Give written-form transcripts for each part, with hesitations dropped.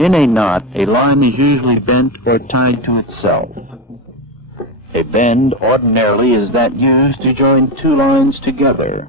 In a knot, a line is usually bent or tied to itself. A bend ordinarily is that used to join two lines together.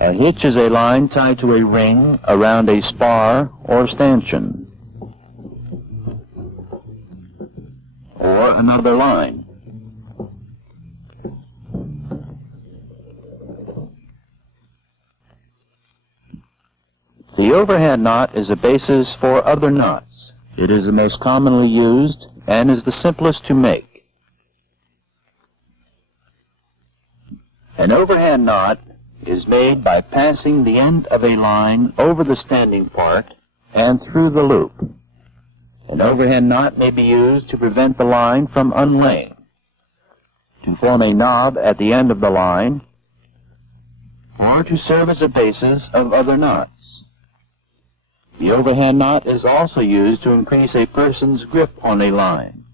A hitch is a line tied to a ring around a spar or stanchion, or another line. The overhand knot is a basis for other knots. It is the most commonly used and is the simplest to make. An overhand knot is made by passing the end of a line over the standing part and through the loop. An overhand knot may be used to prevent the line from unlaying, to form a knob at the end of the line, or to serve as a basis of other knots. The overhand knot is also used to increase a person's grip on a line.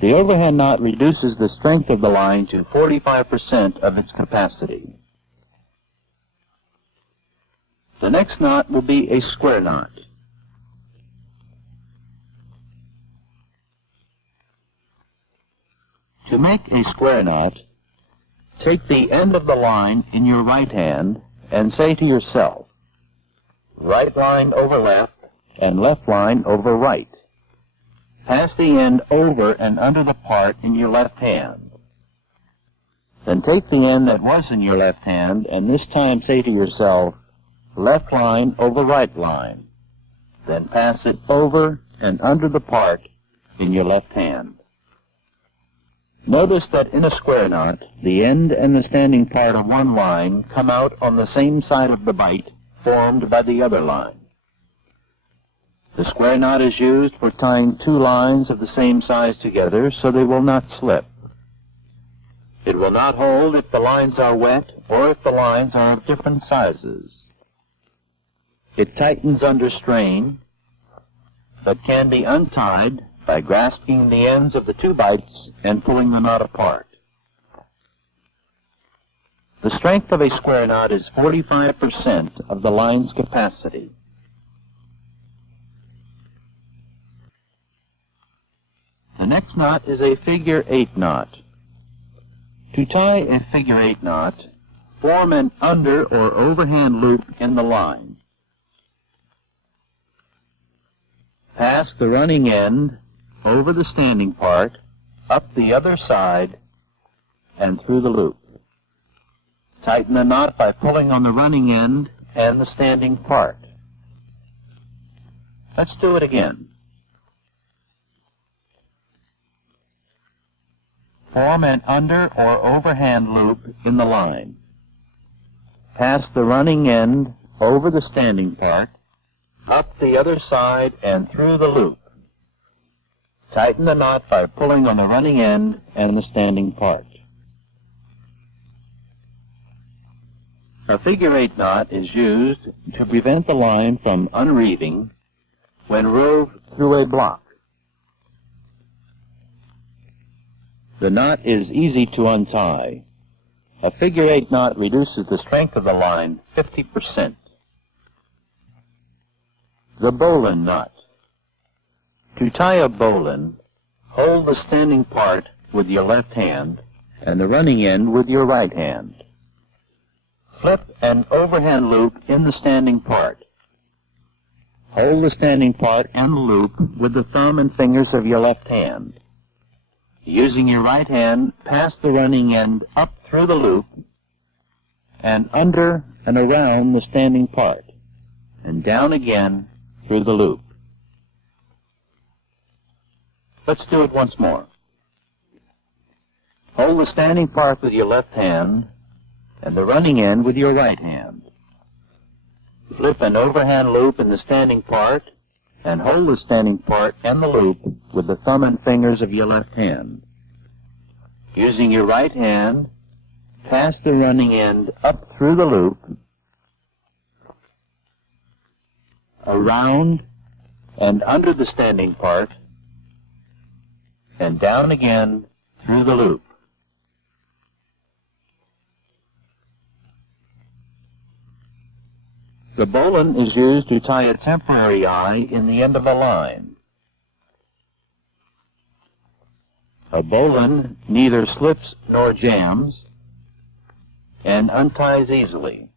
The overhand knot reduces the strength of the line to 45% of its capacity. The next knot will be a square knot. To make a square knot, take the end of the line in your right hand and say to yourself, right line over left and left line over right. Pass the end over and under the part in your left hand. Then take the end that was in your left hand and this time say to yourself, left line over right line. Then pass it over and under the part in your left hand. Notice that in a square knot, the end and the standing part of one line come out on the same side of the bite formed by the other line. The square knot is used for tying two lines of the same size together so they will not slip. It will not hold if the lines are wet or if the lines are of different sizes. It tightens under strain, but can be untied by grasping the ends of the two bites and pulling the knot apart. The strength of a square knot is 45% of the line's capacity. The next knot is a figure 8 knot. To tie a figure 8 knot, form an under or overhand loop in the line. Pass the running end over the standing part, up the other side, and through the loop. Tighten the knot by pulling on the running end and the standing part. Let's do it again. Form an under or overhand loop in the line. Pass the running end over the standing part, up the other side and through the loop. Tighten the knot by pulling on the running end and the standing part. A figure 8 knot is used to prevent the line from unreeving when rove through a block. The knot is easy to untie. A figure 8 knot reduces the strength of the line 50%. The bowline knot. To tie a bowline, hold the standing part with your left hand and the running end with your right hand. Flip an overhand loop in the standing part. Hold the standing part and the loop with the thumb and fingers of your left hand. Using your right hand, pass the running end up through the loop and under and around the standing part, and down again through the loop. Let's do it once more. Hold the standing part with your left hand and the running end with your right hand. Flip an overhand loop in the standing part and hold the standing part and the loop with the thumb and fingers of your left hand. Using your right hand, pass the running end up through the loop, around and under the standing part, and down again through the loop. The bowline is used to tie a temporary eye in the end of a line. A bowline neither slips nor jams and unties easily.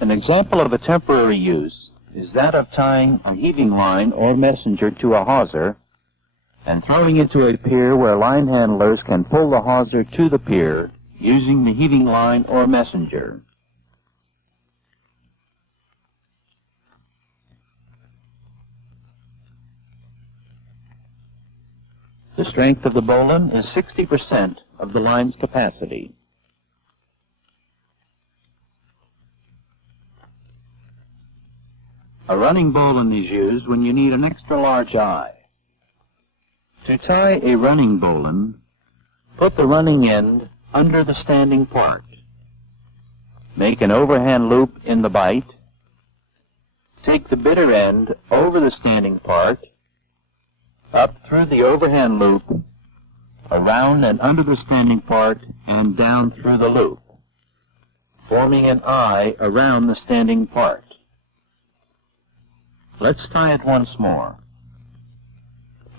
An example of a temporary use is that of tying a heaving line or messenger to a hawser and throwing it to a pier where line handlers can pull the hawser to the pier using the heaving line or messenger. The strength of the bowline is 60% of the line's capacity. A running bowline is used when you need an extra large eye. To tie a running bowline, put the running end under the standing part. Make an overhand loop in the bight. Take the bitter end over the standing part, up through the overhand loop, around and under the standing part, and down through the loop, forming an eye around the standing part. Let's tie it once more.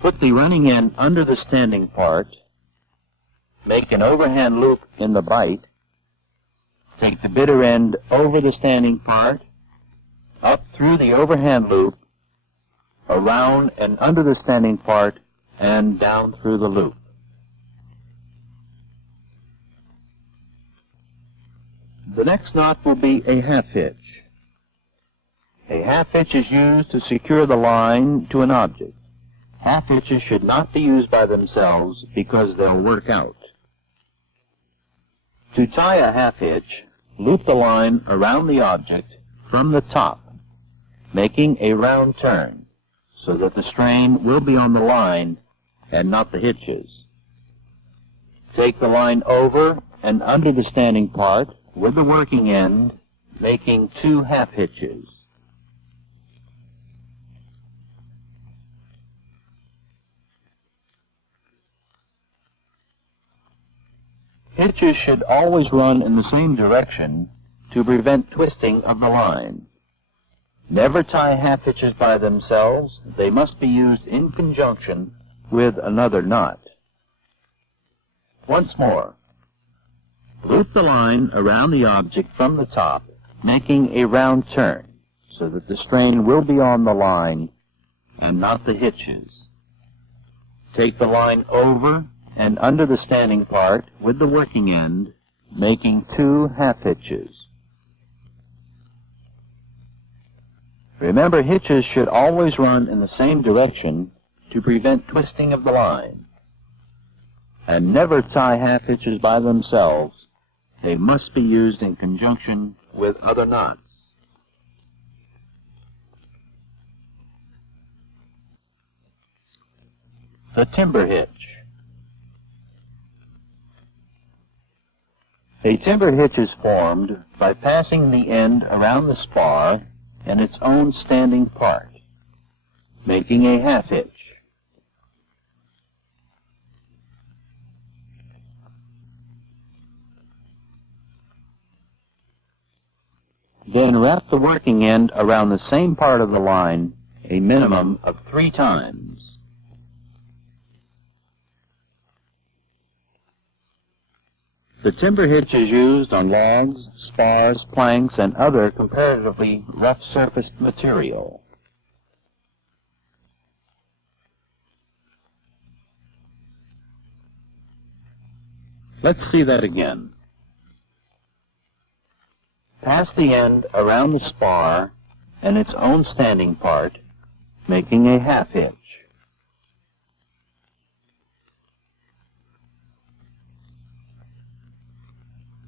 Put the running end under the standing part, make an overhand loop in the bight, take the bitter end over the standing part, up through the overhand loop, around and under the standing part, and down through the loop. The next knot will be a half hitch. A half hitch is used to secure the line to an object. Half hitches should not be used by themselves because they'll work out. To tie a half hitch, loop the line around the object from the top, making a round turn, so that the strain will be on the line and not the hitches. Take the line over and under the standing part with the working end, making 2 half hitches. Hitches should always run in the same direction to prevent twisting of the line. Never tie half hitches by themselves. They must be used in conjunction with another knot. Once more, loop the line around the object from the top, making a round turn, so that the strain will be on the line and not the hitches. Take the line over and under the standing part with the working end, making 2 half hitches. Remember, hitches should always run in the same direction to prevent twisting of the line. And never tie half hitches by themselves. They must be used in conjunction with other knots. The timber hitch. A timber hitch is formed by passing the end around the spar and its own standing part, making a half hitch. Then wrap the working end around the same part of the line a minimum of 3 times. The timber hitch is used on logs, spars, planks, and other comparatively rough-surfaced material. Let's see that again. Pass the end around the spar and its own standing part, making a half hitch.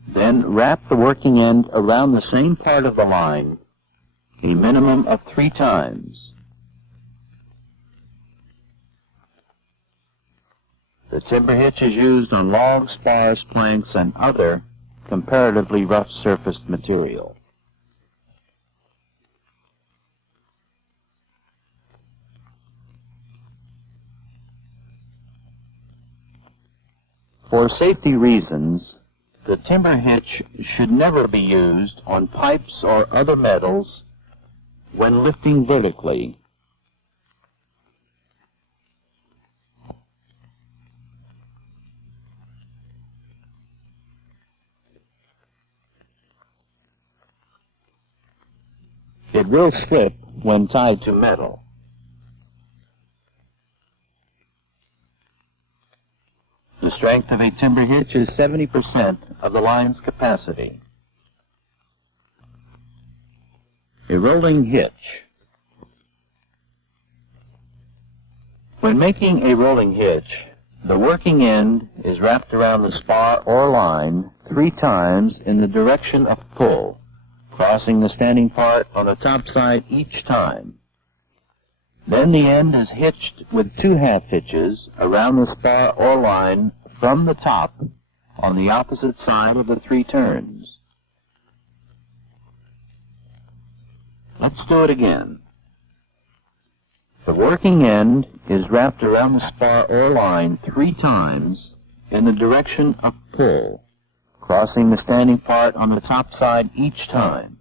Then wrap the working end around the same part of the line a minimum of 3 times. The timber hitch is used on logs, spars, planks, and other comparatively rough-surfaced material. For safety reasons, the timber hitch should never be used on pipes or other metals when lifting vertically. It will slip when tied to metal. The strength of a timber hitch is 70% of the line's capacity. A rolling hitch. When making a rolling hitch, the working end is wrapped around the spar or line 3 times in the direction of pull, crossing the standing part on the top side each time. Then the end is hitched with 2 half hitches around the spar or line from the top on the opposite side of the 3 turns. Let's do it again. The working end is wrapped around the spar or line 3 times in the direction of pull, crossing the standing part on the top side each time.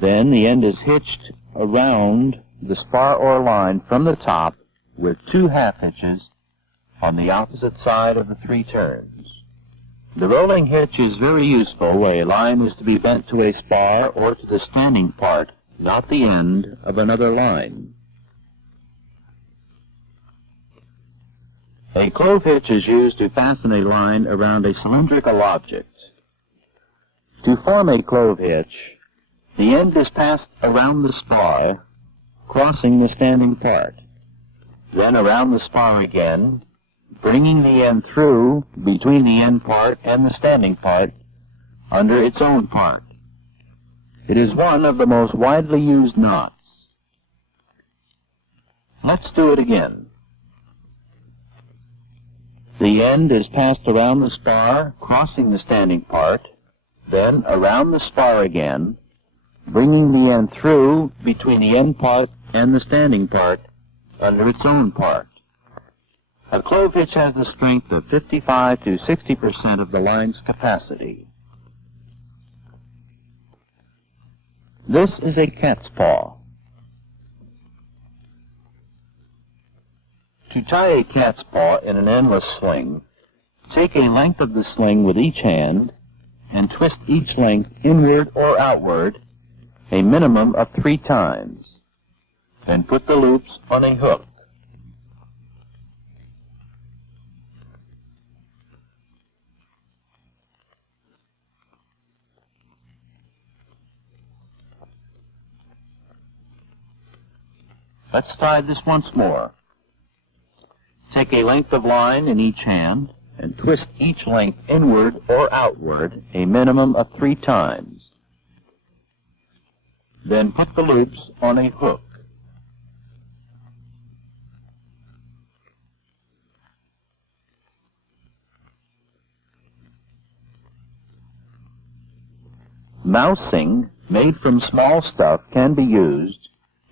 Then the end is hitched around the spar or line from the top with 2 half hitches on the opposite side of the 3 turns. The rolling hitch is very useful where a line is to be bent to a spar or to the standing part, not the end of another line. A clove hitch is used to fasten a line around a cylindrical object. To form a clove hitch, the end is passed around the spar, crossing the standing part, then around the spar again, bringing the end through between the end part and the standing part under its own part. It is one of the most widely used knots. Let's do it again. The end is passed around the spar, crossing the standing part, then around the spar again, bringing the end through between the end part and the standing part under its own part. A clove hitch has the strength of 55 to 60% of the line's capacity. This is a cat's paw. To tie a cat's paw in an endless sling, take a length of the sling with each hand and twist each length inward or outward a minimum of 3 times. Then put the loops on a hook. Let's tie this once more. Take a length of line in each hand and twist each length inward or outward a minimum of 3 times. Then put the loops on a hook. Mousing made from small stuff can be used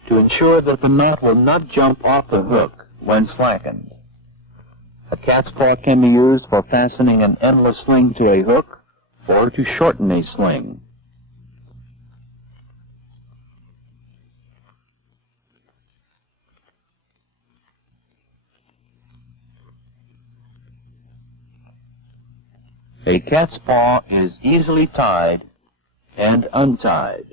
to ensure that the knot will not jump off the hook when slackened. A cat's paw can be used for fastening an endless sling to a hook or to shorten a sling. A cat's paw is easily tied and untied.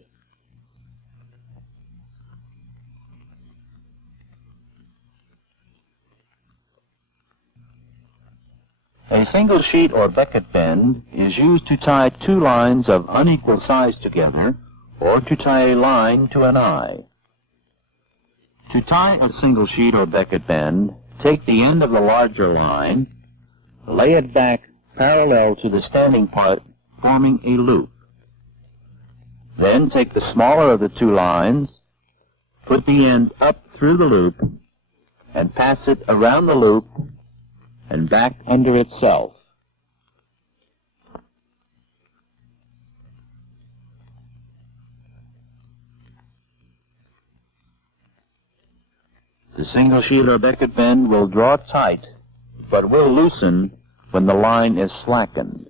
A single sheet or becket bend is used to tie 2 lines of unequal size together or to tie a line to an eye. To tie a single sheet or becket bend, take the end of the larger line, lay it back parallel to the standing part, forming a loop. Then take the smaller of the 2 lines, put the end up through the loop, and pass it around the loop and back under itself. The single sheet or becket bend will draw tight, but will loosen when the line is slackened.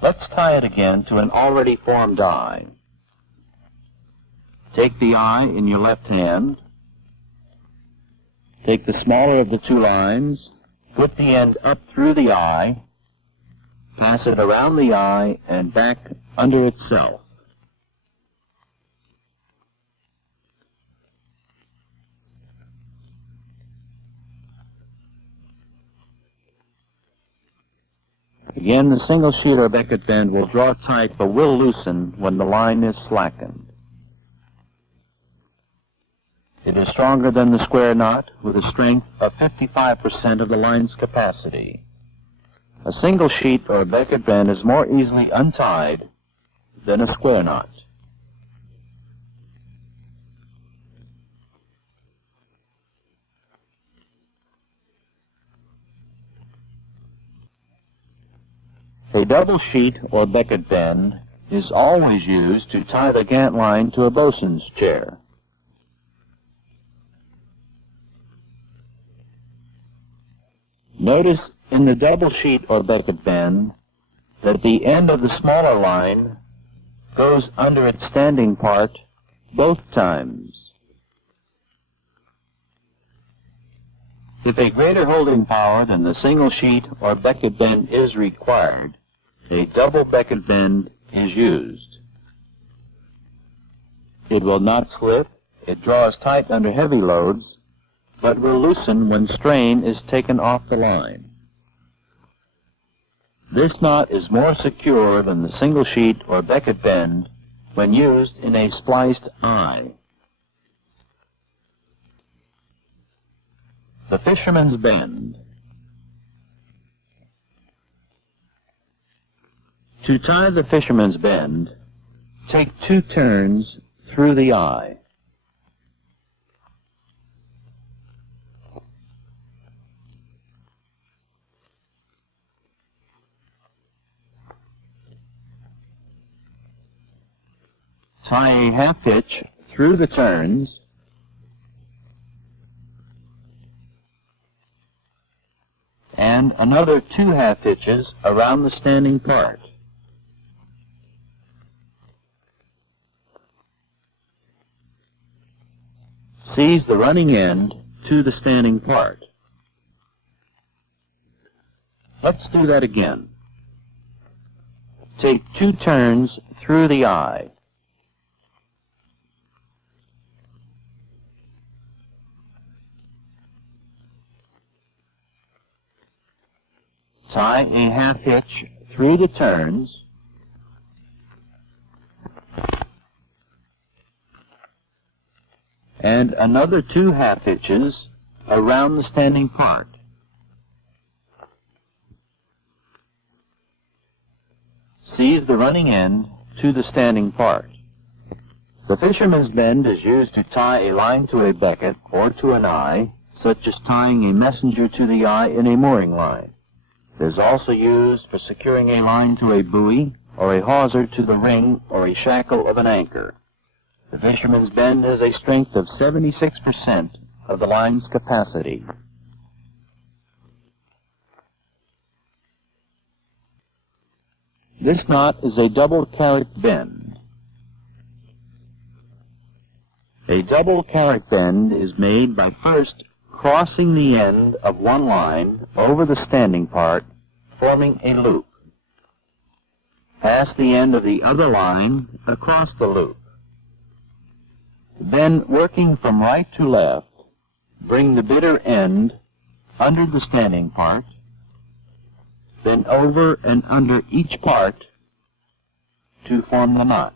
Let's tie it again to an already formed eye. Take the eye in your left hand. Take the smaller of the two lines, put the end up through the eye, pass it around the eye and back under itself. Again, the single sheet or becket bend will draw tight but will loosen when the line is slackened. It is stronger than the square knot with a strength of 55% of the line's capacity. A single sheet or becket bend is more easily untied than a square knot. A double sheet or becket bend is always used to tie the gant line to a bosun's chair. Notice in the double sheet or becket bend that the end of the smaller line goes under its standing part both times. If a greater holding power than the single sheet or becket bend is required, a double becket bend is used. It will not slip, it draws tight under heavy loads, but will loosen when strain is taken off the line. This knot is more secure than the single sheet or becket bend when used in a spliced eye. The fisherman's bend. To tie the fisherman's bend, take 2 turns through the eye. Tie a half hitch through the turns and another 2 half hitches around the standing part. Seize the running end to the standing part. Let's do that again. Take 2 turns through the eye. Tie a half hitch through the turns and another 2 half hitches around the standing part. Seize the running end to the standing part. The fisherman's bend is used to tie a line to a becket or to an eye, such as tying a messenger to the eye in a mooring line. It is also used for securing a line to a buoy or a hawser to the ring or a shackle of an anchor. The fisherman's bend has a strength of 76% of the line's capacity. This knot is a double carrick bend. A double carrick bend is made by first crossing the end of one line over the standing part, forming a loop. Pass the end of the other line across the loop. Then, working from right to left, bring the bitter end under the standing part, then over and under each part to form the knot.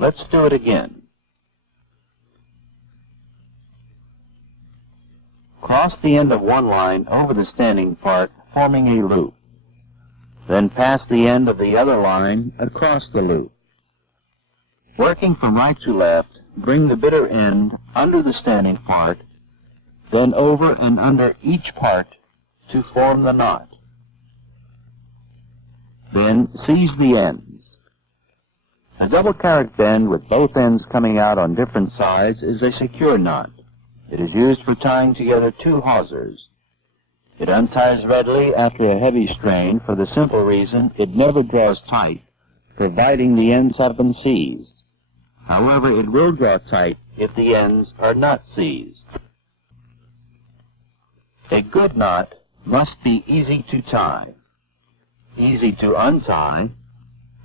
Let's do it again. Cross the end of one line over the standing part, forming a loop. Then pass the end of the other line across the loop. Working from right to left, bring the bitter end under the standing part, then over and under each part to form the knot. Then seize the ends. A double carrot bend with both ends coming out on different sides is a secure knot. It is used for tying together two hawsers. It unties readily after a heavy strain for the simple reason it never draws tight, providing the ends have been seized. However, it will draw tight if the ends are not seized. A good knot must be easy to tie, easy to untie,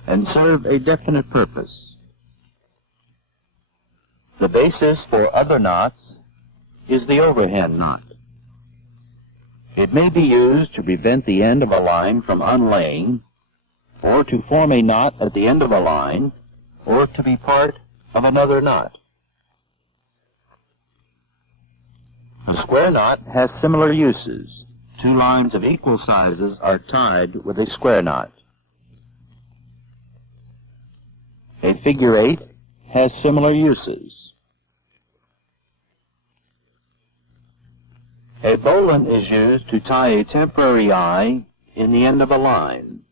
and serve a definite purpose. The basis for other knots is the overhand knot. It may be used to prevent the end of a line from unlaying, or to form a knot at the end of a line, or to be part of another knot. A square knot has similar uses. Two lines of equal sizes are tied with a square knot. A figure eight has similar uses. A bowline is used to tie a temporary eye in the end of a line.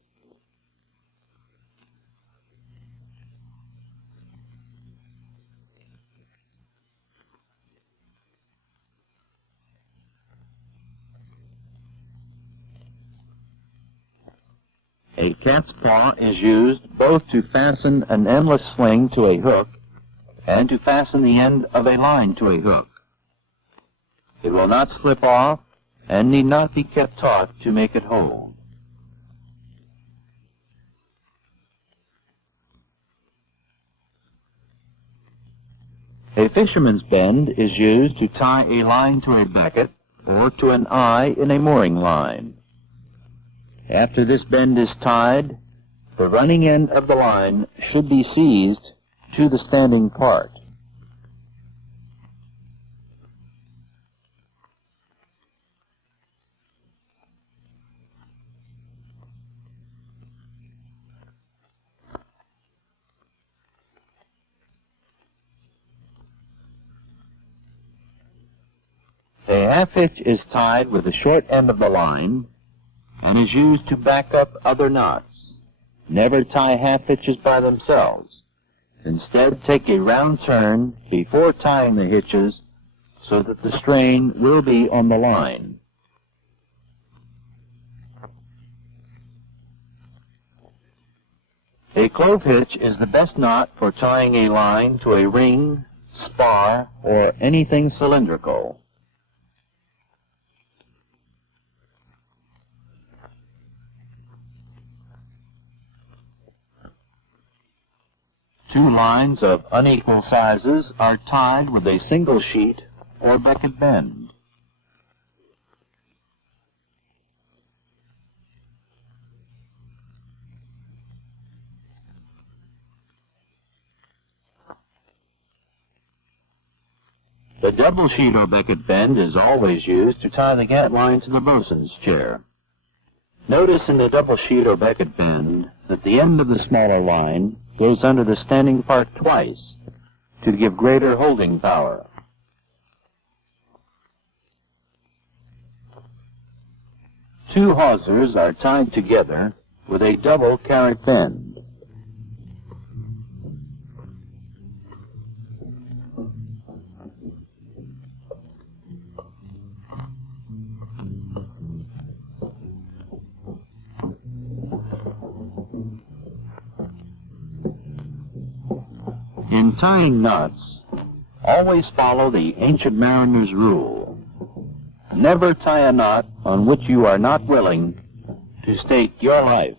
A cat's paw is used both to fasten an endless sling to a hook and to fasten the end of a line to a hook. It will not slip off and need not be kept taut to make it hold. A fisherman's bend is used to tie a line to a becket or to an eye in a mooring line. After this bend is tied, the running end of the line should be seized to the standing part. A half hitch is tied with the short end of the line and is used to back up other knots. Never tie half hitches by themselves. Instead, take a round turn before tying the hitches so that the strain will be on the line. A clove hitch is the best knot for tying a line to a ring, spar, or anything cylindrical. Two lines of unequal sizes are tied with a single sheet or becket bend. The double sheet or becket bend is always used to tie the gat line to the bosun's chair. Notice in the double sheet or becket bend that the end of the smaller line goes under the standing part twice to give greater holding power. Two hawsers are tied together with a double carrot bend. In tying knots, always follow the ancient mariner's rule. Never tie a knot on which you are not willing to stake your life.